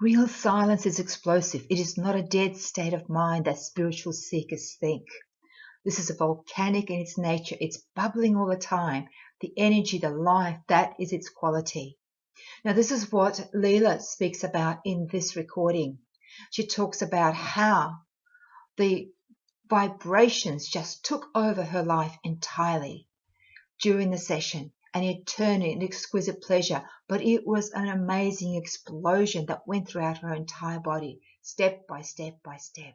Real silence is explosive. It is not a dead state of mind that spiritual seekers think. This is a volcanic in its nature. It's bubbling all the time. The energy, the life, that is its quality. Now, this is what Leela speaks about in this recording. She talks about how the vibrations just took over her life entirely during the session, an eternal and exquisite pleasure, but it was an amazing explosion that went throughout her entire body, step by step by step.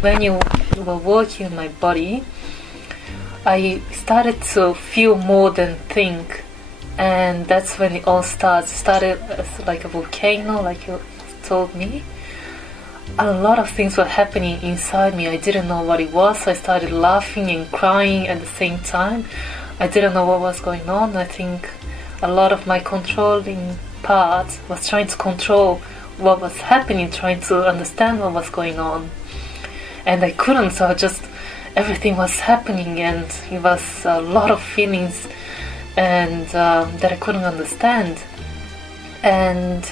When you were working on my body, I started to feel more than think, and that's when it all started as like a volcano, like you told me. A lot of things were happening inside me. I didn't know what it was. I started laughing and crying at the same time. I didn't know what was going on. I think a lot of my controlling part was trying to control what was happening, trying to understand what was going on. And I couldn't, so everything was happening, and it was a lot of feelings and that I couldn't understand. And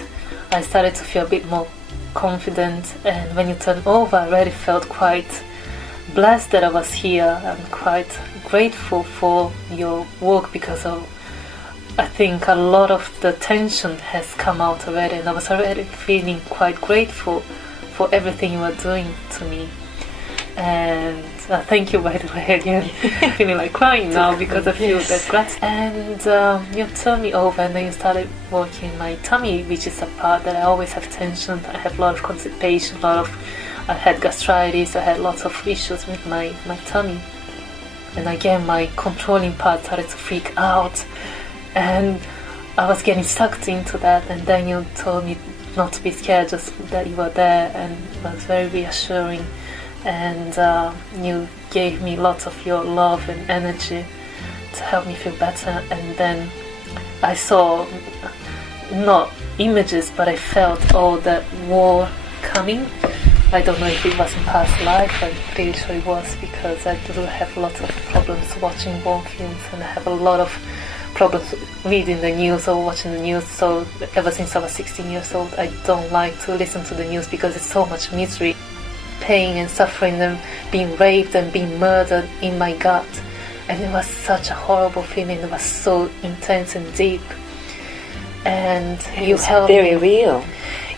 I started to feel a bit more confident, and when you turned over, I already felt quite blessed that I was here. I'm quite grateful for your work, because I think a lot of the tension has come out already, and I was already feeling quite grateful for everything you were doing to me. And thank you, by the way, again. Feeling like crying now because I feel that gratitude. And you turned me over, and then you started working my tummy, which is a part that I always have tension. I have a lot of constipation, I had gastritis, I had lots of issues with my tummy. And again, my controlling part started to freak out, and I was getting sucked into that. And then you told me not to be scared, just that you were there, and it was very reassuring. And you gave me lots of your love and energy to help me feel better. And then I saw, not images, but I felt all that war coming. I don't know if it was in past life. I'm pretty sure it was, because I do have lots of problems watching war films, and I have a lot of problems reading the news or watching the news. So ever since I was 16 years old, I don't like to listen to the news, because it's so much misery, pain and suffering, and being raped and being murdered in my gut. And it was such a horrible feeling. It was so intense and deep. And you helped me. Very real.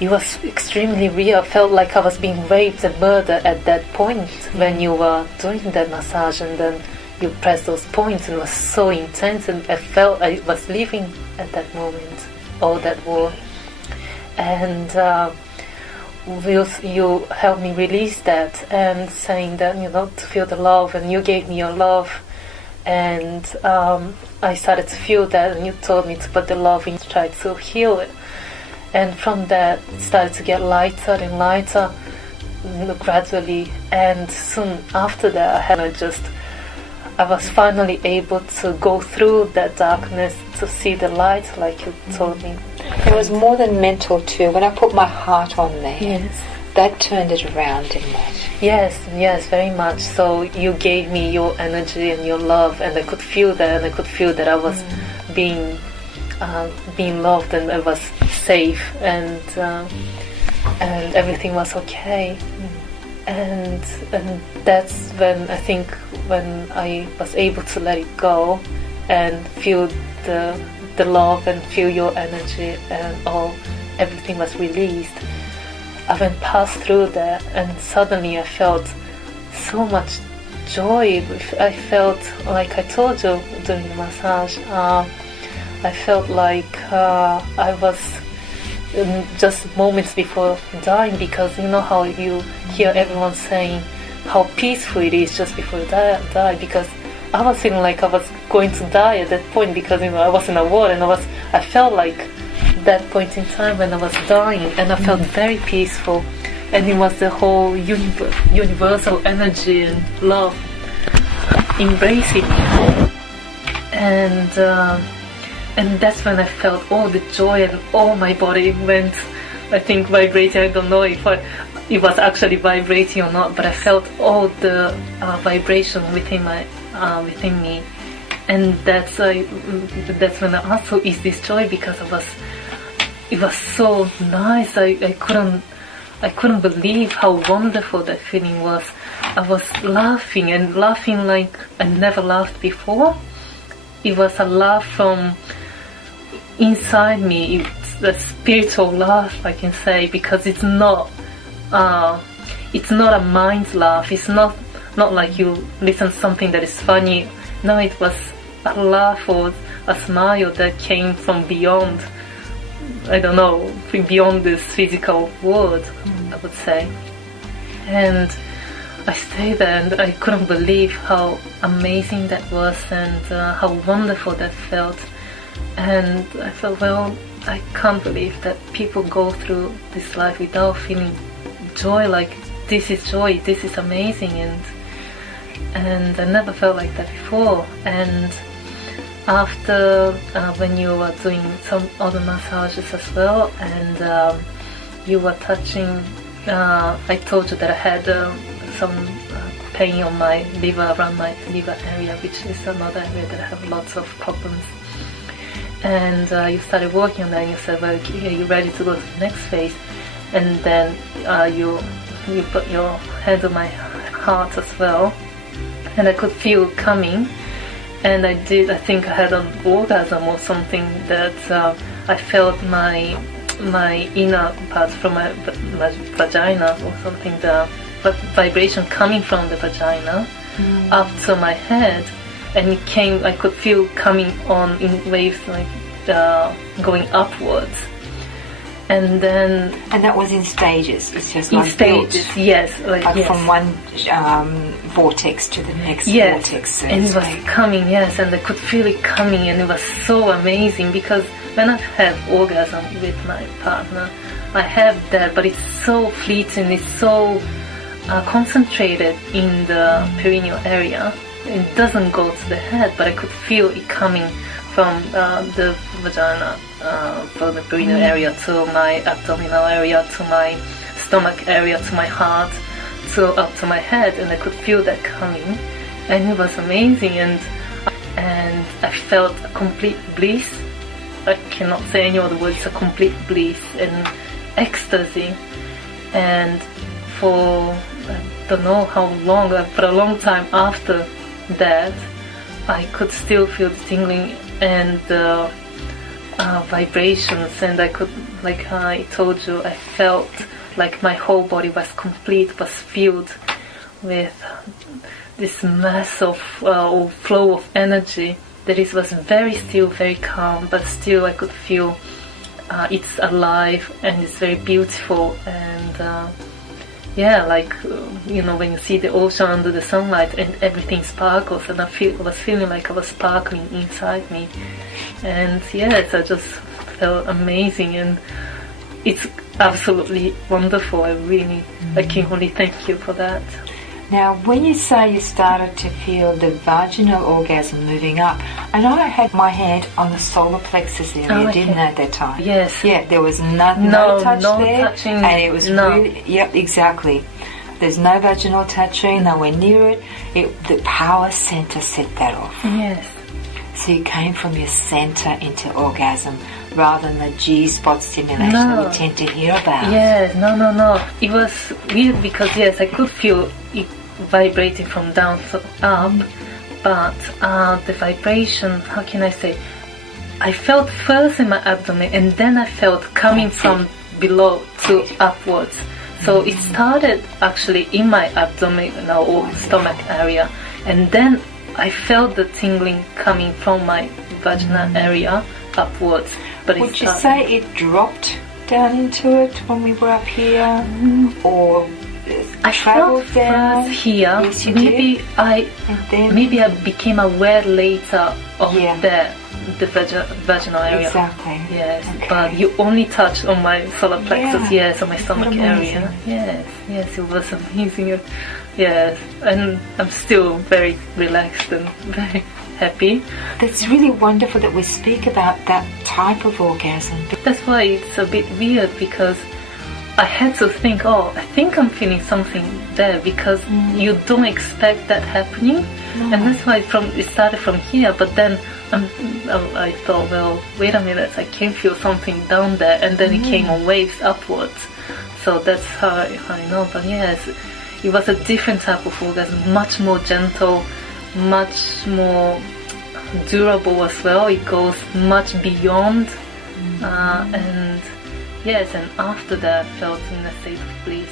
It was extremely real. I felt like I was being raped and murdered at that point when you were doing that massage, and then you pressed those points, and it was so intense, and I felt I was living at that moment, all that war. And you helped me release that, and saying that, to feel the love, and you gave me your love, and I started to feel that, and you told me to put the love in, try to heal it. And from that, it started to get lighter and lighter, gradually. And soon after that, I was finally able to go through that darkness to see the light, like you told me. It was more than mental too. When I put my heart on there, yes, that turned it around, didn't it? Yes, very much. So you gave me your energy and your love, and I could feel that, and I could feel that I was being loved, and I was safe, and everything was okay. And that's when I think when I was able to let it go and feel the love and feel your energy, and everything was released. I went past through that, and suddenly I felt so much joy. I felt like I told you during the massage. I felt like I was just moments before dying, because you know how you hear everyone saying how peaceful it is just before you die, because I was feeling like I was going to die at that point, because I was in a war, and I felt like that point in time when I was dying, and I felt very peaceful, and it was the whole universal energy and love embracing me. And that's when I felt all the joy, and all my body went, I think, vibrating. I don't know if it was actually vibrating or not, but I felt all the vibration within me. And that's when I also is this joy, because it was so nice. I couldn't believe how wonderful that feeling was. I was laughing and laughing like I never laughed before. It was a laugh from inside me. It's a spiritual laugh, I can say, because it's not a mind laugh. It's not like you listen to something that is funny. No, it was a laugh or a smile that came from beyond, I don't know, beyond this physical world, I would say. And I stayed there and I couldn't believe how amazing that was and how wonderful that felt. And I felt, well, I can't believe that people go through this life without feeling joy, like this is joy, this is amazing. And I never felt like that before. And after when you were doing some other massages as well, and you were touching, I told you that I had some pain on my liver, around my liver area, which is another area that I have lots of problems. And you started working on that, and you said, well, you're ready to go to the next phase. And then you put your hand on my heart as well, and I could feel it coming. And I think I had an orgasm or something, that I felt my inner part from my vagina or something, the vibration coming from the vagina up to my head, and it came, I could feel coming on in waves, like going upwards. And then... And that was in stages, it's just in like stages, built, yes. Like yes. From one vortex to the next yes. vortex. So and it was coming, yes, and I could feel it coming, and it was so amazing, because when I have orgasm with my partner, I have that, but it's so fleeting, it's so concentrated in the perineal area. It doesn't go to the head, but I could feel it coming from the vagina, from the perineal area to my abdominal area, to my stomach area, to my heart, to up to my head, and I could feel that coming, and it was amazing. And I felt a complete bliss. I cannot say any other words. A complete bliss and ecstasy. And for I don't know how long, for a long time after that, I could still feel the tingling and the vibrations, and I could, like I told you, I felt like my whole body was complete, was filled with this mass of flow of energy that it was very still, very calm, but still I could feel it's alive and it's very beautiful. And yeah, like when you see the ocean under the sunlight and everything sparkles, and I was feeling like I was sparkling inside me. And yes, I just felt amazing, and it's absolutely wonderful. I can only thank you for that. Now, when you say you started to feel the vaginal orgasm moving up, I know I had my hand on the solar plexus area, didn't I, at that time? Yes. Yeah, there was no touch there. Touching, and it was really, yep, exactly. There's no vaginal touching, nowhere near it. The power center set that off. Yes. So you came from your center into orgasm rather than the G-spot stimulation that we tend to hear about. Yes, no. It was weird because, yes, I could feel it vibrating from down to up, but the vibration, how can I say, I felt first in my abdomen, and then I felt coming from below to upwards. So it started actually in my abdominal or stomach area, and then I felt the tingling coming from my vaginal area upwards. But would you say it dropped down into it when we were up here, or I felt down? First here. Yes, you maybe did. Maybe I became aware later of the vaginal area. Exactly. Yes, okay. But you only touched on my solar plexus. Yes, on my stomach area. Yes, it was amazing. Yes, and I'm still very relaxed and very happy. That's really wonderful that we speak about that type of orgasm. That's why it's a bit weird, because I had to think, I think I'm feeling something there, because you don't expect that happening. And that's why it started from here, but then I thought, well, wait a minute, I can feel something down there, and then it came on waves upwards. So that's how I know. But yes, it was a different type of orgasm, much more gentle, much more durable as well. It goes much beyond, and yes, and after that I felt in a state of bliss.